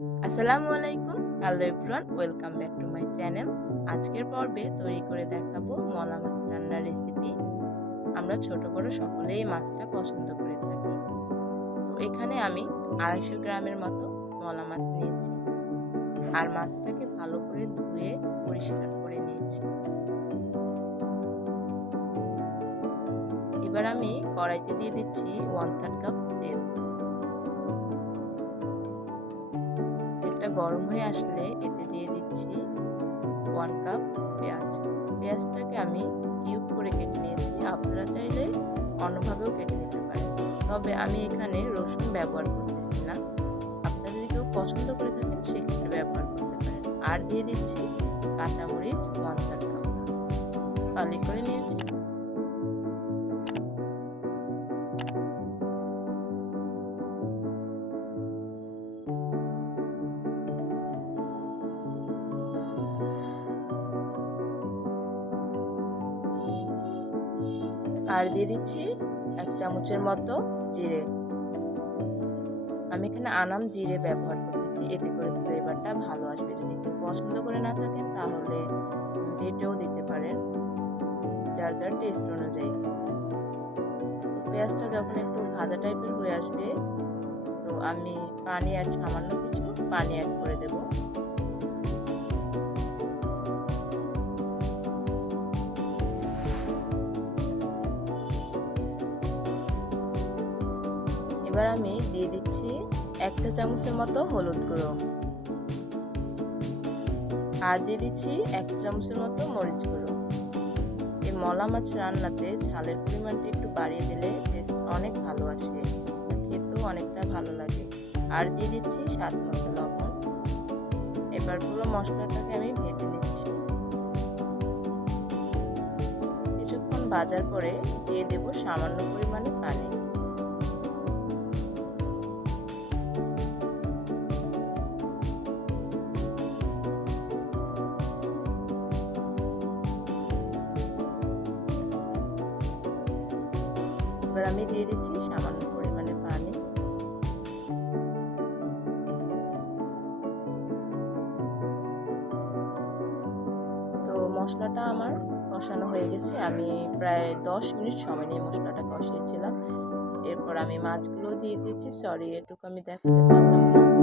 আসসালামু আলাইকুম। Hello everyone, welcome back to my channel. আজকের পর্বে তৈরি করে দেখাবো মলা মাছ রান্নার রেসিপি। আমরা ছোট বড় সকলেই মাছটা পছন্দ করে থাকি। তো এখানে আমি 250 গ্রামের মতো মলা মাছ নিয়েছি আর মাছটাকে ভালো করে ধুয়ে পরিষ্কার করে নিয়েছি। এবার আমি কড়াইতে দিয়ে দিচ্ছি 1/3 কাপ তেল। তেলটা গরম হয়ে আসলে এতে দিয়ে দিচ্ছি 1 কাপ পেঁয়াজ। পেঁয়াজটাকে আমি কিউব করে কেটে নিয়েছি। আপনারা চাইলে অন্যভাবেও কেটে নিতে পারেন, তবে আমি এখানে রসুন ব্যবহার করতেছি না। আপনারা যদি কেউ পছন্দ করে থাকেন সেক্ষেত্রে ব্যবহার করতে পারেন। আর দিয়ে দিচ্ছি কাঁচামরিচ 1/3 কাপ ফালি করে নিয়েছি। আর দিয়ে দিচ্ছি 1 চামচের মতো জিরে। আমি এখানে আনাম জিরে ব্যবহার করতেছি, এতে করে ফ্লেভারটা ভালো আসবে। যদি কেউ পছন্দ করে না থাকেন তাহলে বেটেও দিতে পারেন, যার যার টেস্ট অনুযায়ী। তো পেঁয়াজটা যখন একটু ভাজা টাইপের হয়ে আসবে, তো আমি সামান্য কিছু পানি অ্যাড করে দেব। এবার আমি দিয়ে দিচ্ছি 1 চা চামচের মতো হলুদ গুঁড়ো, আর দিয়ে দিচ্ছি 1 চামচের মতো মরিচ গুঁড়ো। এই মলা মাছ রান্নাতে ঝালের পরিমাণটা একটু বাড়িয়ে দিলে টেস্ট অনেক ভালো আসে, খেতেও অনেকটা ভালো লাগে। আর দিয়ে দিচ্ছি স্বাদ মতো লবণ। এবার পুরো মশলাটাকে আমি ভেজে নিচ্ছি। কিছুক্ষণ ভাজার পরে দিয়ে দেব সামান্য পরিমাণে পানি। এবার আমি দিয়ে দিচ্ছি সামান্য পরিমাণে পানি। তো মশলাটা আমার কষানো হয়ে গেছে। আমি প্রায় 10 মিনিট সময় নিয়ে মশলাটা কষিয়েছিলাম। এরপর আমি মাছগুলো দিয়ে দিয়েছি। সরি, এটুকু আমি দেখাতে পারলাম না।